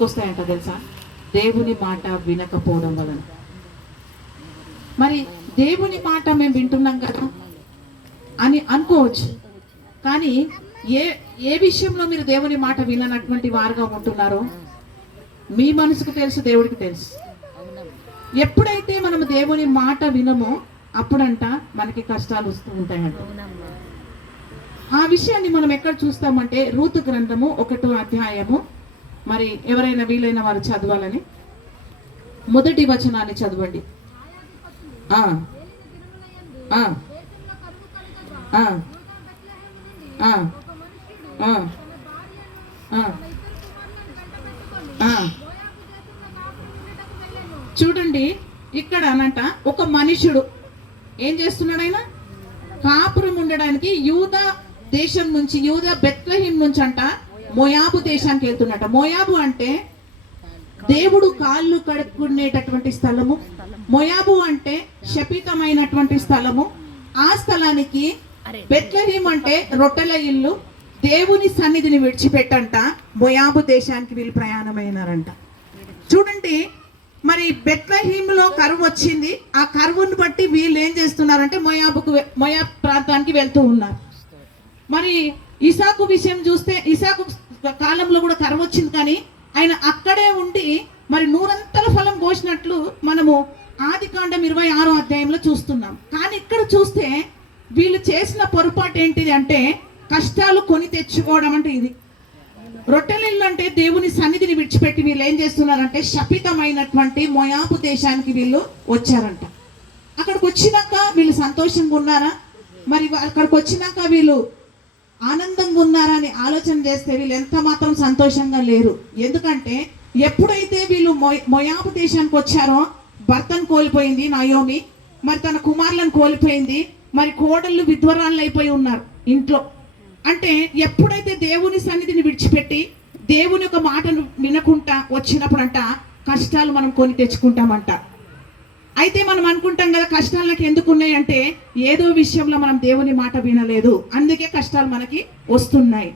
వస్తాయంట తెలుసా? దేవుని మాట వినకపోవడం వలన. మరి దేవుని మాట మేము వింటున్నాం కదా? అని అనుకోవచ్చు. కానీ ఏ ఏ విషయంలో మీరు దేవుని మాట విననటువంటి వారుగా ఉంటున్నారో మీ మనసుకు తెలుసు దేవుడికి తెలుసు. ఎప్పుడైతే మనం దేవుని మాట వినమో అప్పుడంట మనకి కష్టాలు వస్తూ ఉంటాయంట. ఆ విషయాన్ని మనం ఎక్కడ చూస్తామంటే రూతు గ్రంథము ఒకటో అధ్యాయము మరి ఎవరైనా వీలైన వారు చదవాలని. మొదటి వచనాన్ని చదవండి. చూడండి ఇక్కడ అనంట ఒక మనుషుడు ఏం చేస్తున్నాడైనా కాపురం ఉండడానికి యూద దేశం నుంచి యూద బెత్లహీం నుంచి అంట మోయాబు దేశానికి వెళ్తున్నట. మోయాబు అంటే దేవుడు కాళ్ళు కడుక్కునేటటువంటి స్థలము. మోయాబు అంటే శపితమైనటువంటి స్థలము. ఆ స్థలానికి బెత్లహీం అంటే రొట్టెల ఇల్లు. దేవుని సన్నిధిని విడిచిపెట్టంట మోయాబు దేశానికి వీళ్ళు ప్రయాణమైనారంట. చూడండి మరి బెత్లహీంలో కరువు వచ్చింది. ఆ కరువును బట్టి వీళ్ళు ఏం చేస్తున్నారంటే మొయాబుకు మొయాబ్ ప్రాంతానికి వెళ్తూ ఉన్నారు. మరి ఇసాకు విషయం చూస్తే ఇసాకు కాలంలో కూడా కరువు వచ్చింది కానీ ఆయన అక్కడే ఉండి మరి నూరంతల ఫలం పోసినట్లు మనము ఆది కాండం ఇరవై ఆరో అధ్యాయంలో చూస్తున్నాం. కానీ ఇక్కడ చూస్తే వీళ్ళు చేసిన పొరపాటు ఏంటిది అంటే కష్టాలు కొని తెచ్చుకోవడం అంటే ఇది. రొట్టెలిల్లు అంటే దేవుని సన్నిధిని విడిచిపెట్టి వీళ్ళు ఏం చేస్తున్నారంటే శపితమైనటువంటి మొయాపు దేశానికి వీళ్ళు వచ్చారంట. అక్కడికి వచ్చినాక వీళ్ళు సంతోషంగా ఉన్నారా? మరి అక్కడికి వచ్చినాక వీళ్ళు ఆనందంగా ఉన్నారా అని ఆలోచన చేస్తే వీళ్ళు ఎంత మాత్రం సంతోషంగా లేరు. ఎందుకంటే ఎప్పుడైతే వీళ్ళు మొయాబు దేశానికి వచ్చారో భర్తను కోల్పోయింది నయోమి మరి తన కుమారులను కోల్పోయింది మరి కోడళ్ళు విధ్వరాళ్ళు అయిపోయి ఉన్నారు ఇంట్లో. అంటే ఎప్పుడైతే దేవుని సన్నిధిని విడిచిపెట్టి దేవుని యొక్క మాటను వినకుండా వచ్చినప్పుడంట కష్టాలు మనం కొని తెచ్చుకుంటామంట. అయితే మనం అనుకుంటాం కదా కష్టాలు నాకు ఎందుకు ఉన్నాయి అంటే ఏదో విషయంలో మనం దేవుని మాట వినలేదు. అందుకే కష్టాలు మనకి వస్తున్నాయి.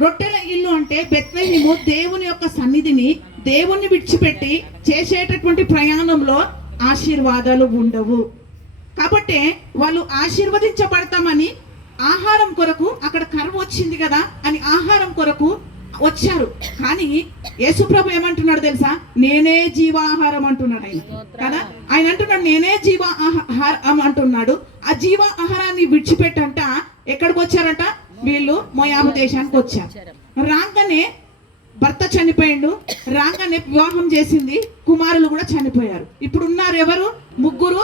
రొట్టెల ఇల్లు అంటే బెత్లహీము దేవుని యొక్క సన్నిధిని దేవుణ్ణి విడిచిపెట్టి చేసేటటువంటి ప్రయాణంలో ఆశీర్వాదాలు ఉండవు. కాబట్టి వాళ్ళు ఆశీర్వదించబడతామని ఆహారం కొరకు అక్కడ కరువు వచ్చింది కదా అని ఆహారం కొరకు వచ్చారు. కానీ యేసుప్రభు ఏమంటున్నాడు తెలుసా? నేనే జీవాహారం అంటున్నాడు ఆయన. కదా? ఆయన అంటున్నాడు నేనే జీవ ఆహారం అంటున్నాడు. ఆ జీవ ఆహారాన్ని విడిచిపెట్టంట ఎక్కడికి వచ్చారంట? వీళ్ళు మోయాబు దేశానికి వచ్చారు. రాగానే భర్త చనిపోయిండు. రాగానే వివాహం చేసింది. కుమారులు కూడా చనిపోయారు. ఇప్పుడు ఉన్నారు ఎవరు? ముగ్గురు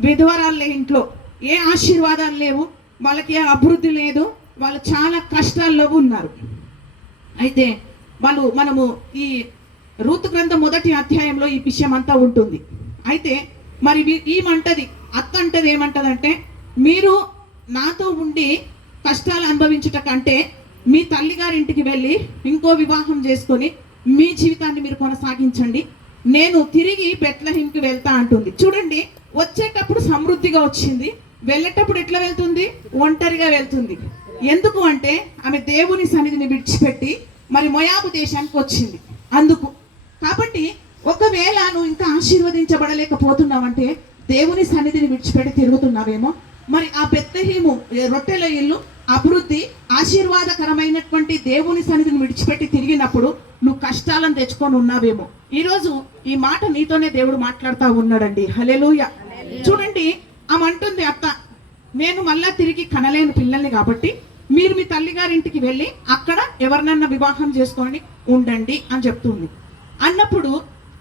విధవరాళ్ళే ఇంట్లో. ఏ ఆశీర్వాదాలు లేవు. వాళ్ళకి ఏ అభివృద్ధి లేదు. వాళ్ళు చాలా కష్టాల్లో ఉన్నారు. అయితే వాళ్ళు మనము ఈ రూతు గ్రంథం మొదటి అధ్యాయంలో ఈ విషయం అంతా ఉంటుంది. అయితే మరి వీ- ఈమంటది అత్త అంటది ఏమంటదంటే మీరు నాతో ఉండి కష్టాలు అనుభవించుట కంటే మీ తల్లిగారింటికి వెళ్ళి ఇంకో వివాహం చేసుకొని మీ జీవితాన్ని మీరు కొనసాగించండి. నేను తిరిగి బెత్లహింకి వెళ్తా అంటుంది. చూడండి వచ్చేటప్పుడు సమృద్ధిగా వచ్చింది. వెళ్ళేటప్పుడు ఎట్లా వెళ్తుంది? ఒంటరిగా వెళ్తుంది. ఎందుకు అంటే ఆమె దేవుని సన్నిధిని విడిచిపెట్టి మరి మొయాబు దేశానికి వచ్చింది. అందుకు కాబట్టి ఒకవేళ నువ్వు ఇంకా ఆశీర్వదించబడలేకపోతున్నావంటే దేవుని సన్నిధిని విడిచిపెట్టి తిరుగుతున్నావేమో. మరి ఆ బెత్తహీము రొట్టెల ఇల్లు అభివృద్ధి ఆశీర్వాదకరమైనటువంటి దేవుని సన్నిధిని విడిచిపెట్టి తిరిగినప్పుడు నువ్వు కష్టాలను తెచ్చుకొని ఉన్నావేమో. ఈరోజు ఈ మాట నీతోనే దేవుడు మాట్లాడుతూ ఉన్నాడండి. హలెలూయ చూడండి ఆమె అంటుంది అత్త నేను మళ్ళా తిరిగి కనలేని పిల్లల్ని కాబట్టి మీరు మీ తల్లిగారింటికి వెళ్ళి అక్కడ ఎవరినన్నా వివాహం చేసుకొని ఉండండి అని చెప్తుంది. అన్నప్పుడు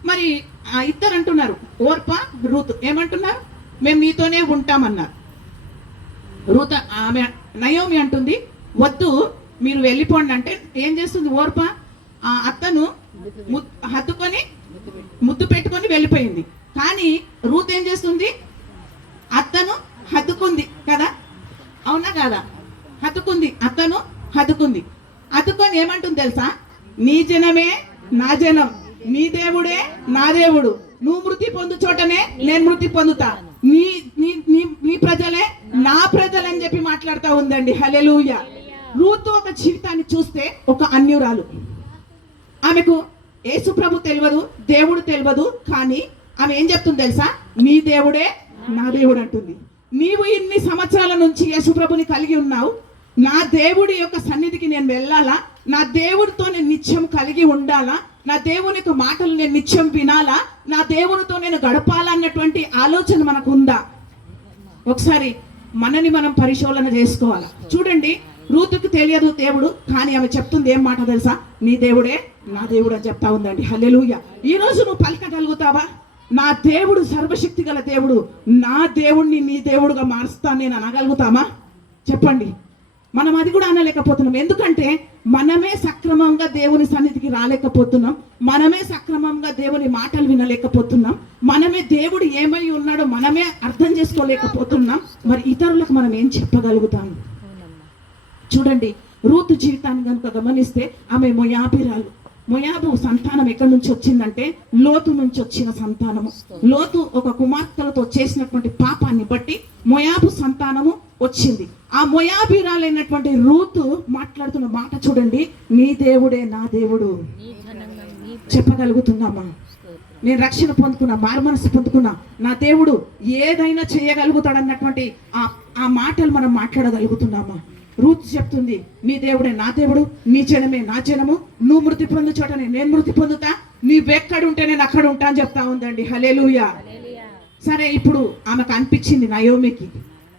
మరి ఆ ఇద్దరు అంటున్నారు ఓర్ప రూత్. ఏమంటున్నారు? మేము మీతోనే ఉంటామన్నారు. రూత ఆమె నయోమి అంటుంది వద్దు మీరు వెళ్ళిపోండి అంటే ఏం చేస్తుంది ఓర్ప? ఆ అత్తను హత్తుకొని ముద్దు పెట్టుకొని వెళ్ళిపోయింది. కానీ రూత్ ఏం చేస్తుంది? అత్తను హత్తుకుంది కదా? అవునా కాదా? హతుకుంది అతను హతుకుంది హత్తుకొని ఏమంటుంది తెలుసా? నీ జనమే నా జనం. నీ దేవుడే నా దేవుడు. నువ్వు మృతి పొందు చోటనే నేను మృతి పొందుతా. నీ నీ నీ నీ ప్రజలే నా ప్రజలని చెప్పి మాట్లాడుతూ ఉందండి. హలెలూయ రూతు ఒక జీవితాన్ని చూస్తే ఒక అన్యురాలు. ఆమెకు యేసు ప్రభు తెలియదు దేవుడు తెలియదు కానీ ఆమె ఏం చెప్తుంది తెలుసా? నీ దేవుడే నా దేవుడు అంటుంది. నీవు ఇన్ని సంవత్సరాల నుంచి యేసు ప్రభుని కలిగి ఉన్నావు. నా దేవుడి యొక్క సన్నిధికి నేను వెళ్ళాలా? నా దేవుడితో నేను నిత్యం కలిగి ఉండాలా? నా దేవుని యొక్క మాటలు నేను నిత్యం వినాలా? నా దేవునితో నేను గడపాలా అన్నటువంటి ఆలోచన మనకు ఉందా ఒకసారి మనని మనం పరిశోధన చేసుకోవాలా? చూడండి రూతుకు తెలియదు దేవుడు కానీ ఆమె చెప్తుంది ఏం మాట తెలుసా? నీ దేవుడే నా దేవుడు అని చెప్తా ఉందండి. హల్లెలూయ. ఈ రోజు నువ్వు పలకగలుగుతావా? నా దేవుడు సర్వశక్తి గల దేవుడు నా దేవుణ్ణి నీ దేవుడుగా మారుస్తాను నేను అనగలుగుతామా? చెప్పండి. మనం అది కూడా అనలేకపోతున్నాం. ఎందుకంటే మనమే సక్రమంగా దేవుని సన్నిధికి రాలేకపోతున్నాం. మనమే సక్రమంగా దేవుని మాటలు వినలేకపోతున్నాం. మనమే దేవుడు ఏమై ఉన్నాడో మనమే అర్థం చేసుకోలేకపోతున్నాం. మరి ఇతరులకు మనం ఏం చెప్పగలుగుతాం? చూడండి రూతు జీవితాన్ని కనుక గమనిస్తే ఆమె మొయాబిరాలు. మొయాబు సంతానం ఎక్కడి నుంచి వచ్చిందంటే లోతు నుంచి వచ్చిన సంతానము. లోతు ఒక కుమార్తెలతో చేసినటువంటి పాపాన్ని బట్టి మొయాబు సంతానము వచ్చింది. ఆ మొయాబిరాలైనటువంటి రూతు మాట్లాడుతున్న మాట చూడండి. నీ దేవుడే నా దేవుడు. చెప్పగలుగుతున్నామా? నేను రక్షణ పొందుకున్నా మారుమనసు పొందుకున్నా నా దేవుడు ఏదైనా చేయగలుగుతాడన్నటువంటి ఆ ఆ మాటలు మనం మాట్లాడగలుగుతున్నామా? రూత్ చెప్తుంది నీ దేవుడే నా దేవుడు నీ జనమే నా జనము నువ్వు మృతి పొందు చోటనే నేను మృతి పొందుతా నీవెక్కడుంటే నేను అక్కడ ఉంటా అని చెప్తా ఉందండి. హలేలుయా సరే ఇప్పుడు ఆమెకు అనిపించింది నయోమికి.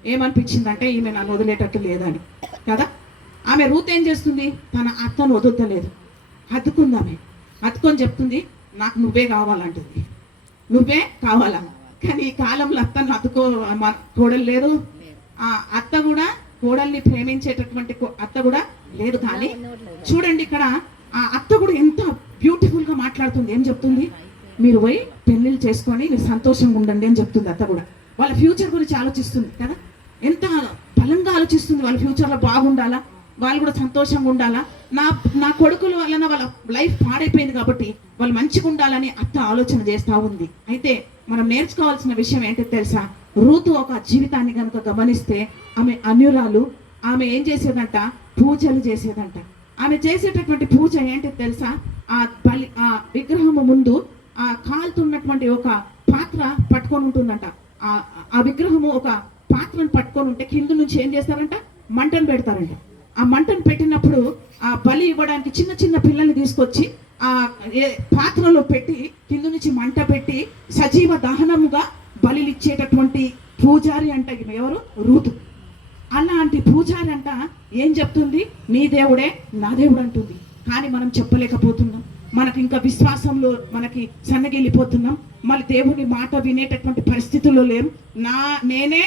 ఏమనిపించింది అంటే ఈమె నన్ను వదిలేటట్టు లేదని. కదా? ఆమె రూత్ ఏం చేస్తుంది? తన అత్తను వదులుతలేదు. హత్తుకుంది ఆమె హత్తుకొని చెప్తుంది నాకు నువ్వే కావాలంటుంది. నువ్వే కావాలా? కానీ ఈ కాలంలో అత్తను హత్తుకో మా కోడలు లేదు ఆ అత్త కూడా కోడల్ని ప్రేమించేటటువంటి కో- అత్త కూడా లేదు కానీ చూడండి ఇక్కడ ఆ అత్త కూడా ఎంత బ్యూటిఫుల్గా మాట్లాడుతుంది. ఏం చెప్తుంది? మీరు పోయి పెళ్ళిళ్ళు చేసుకొని మీరు సంతోషంగా ఉండండి అని చెప్తుంది అత్త కూడా. వాళ్ళ ఫ్యూచర్ గురించి ఆలోచిస్తుంది కదా? ఎంత బలంగా ఆలోచిస్తుంది వాళ్ళ ఫ్యూచర్లో బాగుండాలా? వాళ్ళు కూడా సంతోషంగా ఉండాలా? నా నా కొడుకుల వలన వాళ్ళ లైఫ్ పాడైపోయింది కాబట్టి వాళ్ళు మంచిగా ఉండాలని అత్త ఆలోచన చేస్తూ ఉంది. అయితే మనం నేర్చుకోవాల్సిన విషయం ఏంటో తెలుసా? రూతు ఒక జీవితాన్ని కనుక గమనిస్తే ఆమె అన్యురాలు ఆమె ఏం చేసేదంట? పూజలు చేసేదంట. ఆమె చేసేటటువంటి పూజ ఏంటో తెలుసా? ఆ బలి ఆ విగ్రహము ముందు ఆ కాలుతున్నటువంటి ఒక పాత్ర పట్టుకొని ఉంటుందంట. ఆ ఆ విగ్రహము ఒక పాత్రను పట్టుకొని ఉంటే కింద నుంచి ఏం చేస్తారంట? మంటను పెడతారంట. ఆ మంటను పెట్టినప్పుడు ఆ బలి ఇవ్వడానికి చిన్న చిన్న పిల్లల్ని తీసుకొచ్చి ఆ ఏ- పాత్రలో పెట్టి కింద నుంచి మంట పెట్టి సజీవ దహనముగా బలిలిచ్చేటటువంటి పూజారి అంట ఎవరు? రూతు. అలాంటి పూజారి అంట ఏం చెప్తుంది? నీ దేవుడే నా దేవుడు అంటుంది. కానీ మనం చెప్పలేకపోతున్నాం. మనకి ఇంకా విశ్వాసంలో మనకి సన్నగిల్లిపోతున్నాం. మళ్ళీ దేవుని మాట వినేటటువంటి పరిస్థితుల్లో లేం. నా నేనే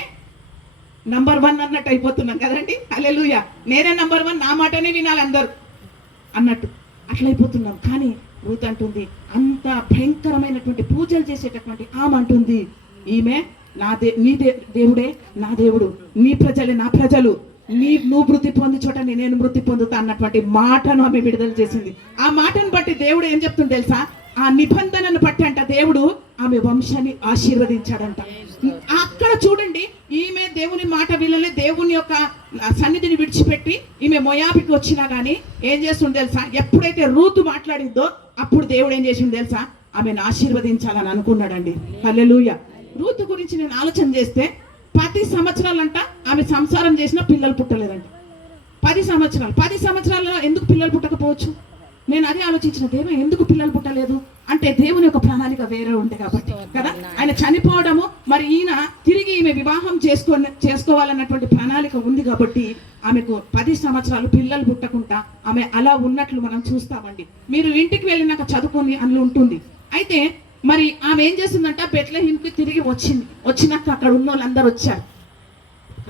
నంబర్ వన్ అన్నట్టు అయిపోతున్నాం కదండి? అలెలుయ నేనే నంబర్ వన్ నా మాటనే వినాలి అందరూ. అన్నట్టు. అట్లయిపోతున్నాం కానీ రూత్ అంటుంది అంత భయంకరమైనటువంటి పూజలు చేసేటటువంటి ఆమె అంటుంది. ఈమె నా దే నీ దే దేవుడే నా దేవుడు నీ ప్రజలే నా ప్రజలు. నీ నువ్వు మృతి పొంది చోట నేను మృతి పొందుతా అన్నటువంటి మాటను ఆమె విడుదల చేసింది. ఆ మాటను బట్టి దేవుడు ఏం చెప్తుంది తెలుసా? ఆ నిబంధనను పట్టంట దేవుడు ఆమె వంశాన్ని ఆశీర్వదించాడంట. అక్కడ చూడండి ఈమె దేవుని మాట వినలే దేవుని యొక్క సన్నిధిని విడిచిపెట్టి ఈమె మొయాబికి వచ్చినా గానీ ఏం చేస్తుంది తెలుసా? ఎప్పుడైతే రూతు మాట్లాడిందో అప్పుడు దేవుడు ఏం చేసింది తెలుసా? ఆమెను ఆశీర్వదించాలని అనుకున్నాడండి. హల్లెలూయ. రూతు గురించి నేను ఆలోచన చేస్తే పది సంవత్సరాలంట ఆమె సంసారం చేసినా పిల్లలు పుట్టలేదండి పది సంవత్సరాలు. పది సంవత్సరాలలో ఎందుకు పిల్లలు పుట్టకపోవచ్చు? నేను అదే ఆలోచించిన దేవం ఎందుకు పిల్లలు పుట్టలేదు? అంటే దేవుని యొక్క ప్రణాళిక వేరే ఉంది కాబట్టి కదా? ఆయన చనిపోవడము మరి ఈయన తిరిగి ఈమె వివాహం చేసుకో చేసుకోవాలన్నటువంటి ప్రణాళిక ఉంది కాబట్టి ఆమెకు పది సంవత్సరాలు పిల్లలు పుట్టకుండా ఆమె అలా ఉన్నట్లు మనం చూస్తామండి. మీరు ఇంటికి వెళ్ళినాక చదువుకొని అందులో ఉంటుంది. అయితే మరి ఆమె ఏం చేసిందంట? బెట్లహింకి తిరిగి వచ్చింది. వచ్చినాక అక్కడ ఉన్న వాళ్ళందరూ వచ్చారు.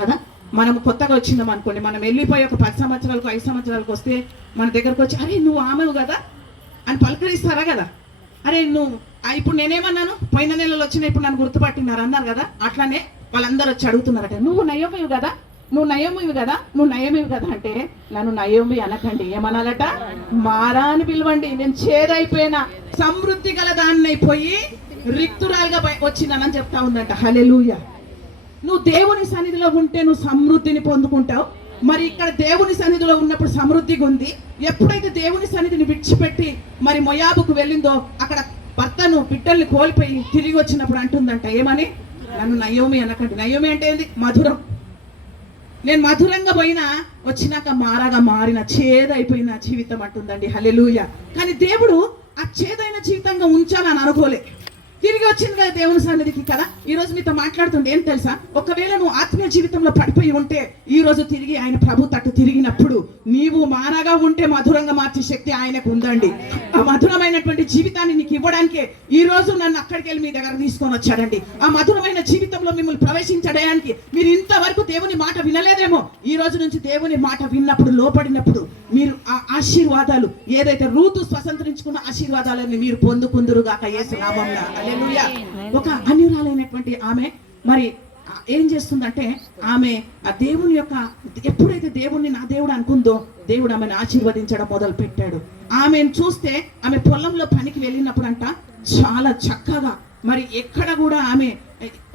కదా? మనం కొత్తగా వచ్చిందాం అనుకోండి మనం వెళ్ళిపోయి ఒక పది సంవత్సరాలకు ఐదు సంవత్సరాలకు వస్తే మన దగ్గరకు వచ్చి అరే నువ్వు ఆమెవు కదా? అని పలకరిస్తారా కదా? అరే నువ్వు ఇప్పుడు నేనేమన్నాను? పోయిన నెలలో వచ్చిన ఇప్పుడు నన్ను గుర్తుపట్టినారు అన్నారు కదా? అట్లానే వాళ్ళందరూ వచ్చి అడుగుతున్నారట నువ్వు నయోమివి కదా? నువ్వు నయోమివి కదా? నువ్వు నయమివి కదా? అంటే నన్ను నయోమి అనకండి ఏమనాలట? మారా అని పిలవండి నేను చేదైపోయినా. సమృద్ధి గల దాన్ని అయిపోయి రిక్తురాలుగా బయ- వచ్చినానని చెప్తా ఉందంట. హలెలూయా నువ్వు దేవుని సన్నిధిలో ఉంటే నువ్వు సమృద్ధిని పొందుకుంటావు. మరి ఇక్కడ దేవుని సన్నిధిలో ఉన్నప్పుడు సమృద్ధిగా ఉంది. ఎప్పుడైతే దేవుని సన్నిధిని విడిచిపెట్టి మరి మొయాబుకు వెళ్ళిందో అక్కడ భర్తను బిడ్డల్ని కోల్పోయి తిరిగి వచ్చినప్పుడు అంటుందంట ఏమని? నన్ను నయోమి అనకండి. నయోమి అంటే ఏంది? మధురం. నేను మధురంగా పోయినా వచ్చినాక మారగా మారిన చేదైపోయిన జీవితం అంటుందండి. హల్లెలూయ. కానీ దేవుడు ఆ చేదైన జీవితంగా ఉంచాలని అనుకోలే. తిరిగి వచ్చింది కదా దేవుని సన్నిధికి కదా? ఈ రోజు మీతో మాట్లాడుతుండే ఏం తెలుసా? ఒకవేళ నువ్వు ఆత్మీయ జీవితంలో పడిపోయి ఉంటే ఈ రోజు తిరిగి ఆయన ప్రభు తట్టు తిరిగినప్పుడు నీవు మానగా ఉంటే మధురంగా మార్చే శక్తి ఆయనకు ఉందండి. ఆ మధురమైనటువంటి జీవితాన్ని నీకు ఇవ్వడానికే ఈ రోజు నన్ను అక్కడికి వెళ్ళి మీ దగ్గర తీసుకొని వచ్చాడండి. ఆ మధురమైన జీవితంలో మిమ్మల్ని ప్రవేశించడానికి మీరు ఇంతవరకు దేవుని మాట వినలేదేమో. ఈ రోజు నుంచి దేవుని మాట విన్నప్పుడు లోపడినప్పుడు మీరు ఆ ఆశీర్వాదాలు ఏదైతే రూతు స్వతంత్రించుకున్న ఆశీర్వాదాలని మీరు పొందుకుందురు గాక యేసు ఒక అన్యురాలైనటువంటి ఆమె. మరి ఏం చేస్తుందంటే ఆమె ఆ దేవుని యొక్క ఎప్పుడైతే దేవుణ్ణి నా దేవుడు అనుకుందో దేవుడు ఆమెను ఆశీర్వదించడం మొదలు పెట్టాడు ఆమెను చూస్తే ఆమె పొలంలో పనికి వెళ్ళినప్పుడు అంట చాలా చక్కగా మరి ఎక్కడ కూడా ఆమె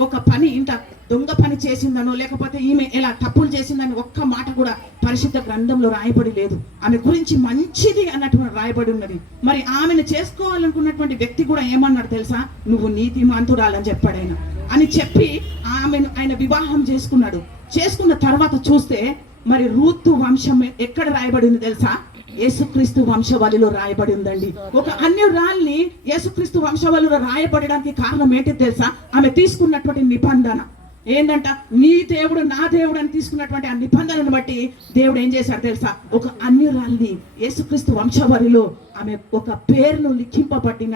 ఒక పని ఇంత దొంగ పని చేసిందనో లేకపోతే ఈమె ఎలా తప్పులు చేసిందని ఒక్క మాట కూడా పరిశుద్ధ గ్రంథంలో రాయబడి లేదు. ఆమె గురించి మంచిది అన్నటువంటి రాయబడి ఉన్నది. మరి ఆమెను చేసుకోవాలనుకున్నటువంటి వ్యక్తి కూడా ఏమన్నాడు తెలుసా? నువ్వు నీతి మంతురాలని చెప్పాడు ఆయన అని చెప్పి ఆమెను ఆయన వివాహం చేసుకున్నాడు. చేసుకున్న తర్వాత చూస్తే మరి రూతు వంశం ఎక్కడ రాయబడింది తెలుసా? యేసుక్రీస్తు వంశవలిలో రాయబడి ఉందండి. ఒక అన్యురాల్ని యేసుక్రీస్తు వంశవలిలో రాయబడడానికి కారణం ఏంటి తెలుసా? ఆమె తీసుకున్నటువంటి నిబంధన. ఏంటంట నీ దేవుడు నా దేవుడు అని తీసుకున్నటువంటి ఆ నిబంధనను బట్టి దేవుడు ఏం చేశాడు తెలుసా? ఒక అన్యురాల్ని యేసుక్రీస్తు వంశవరిలో ఆమె ఒక పేరును లిఖింపబడిన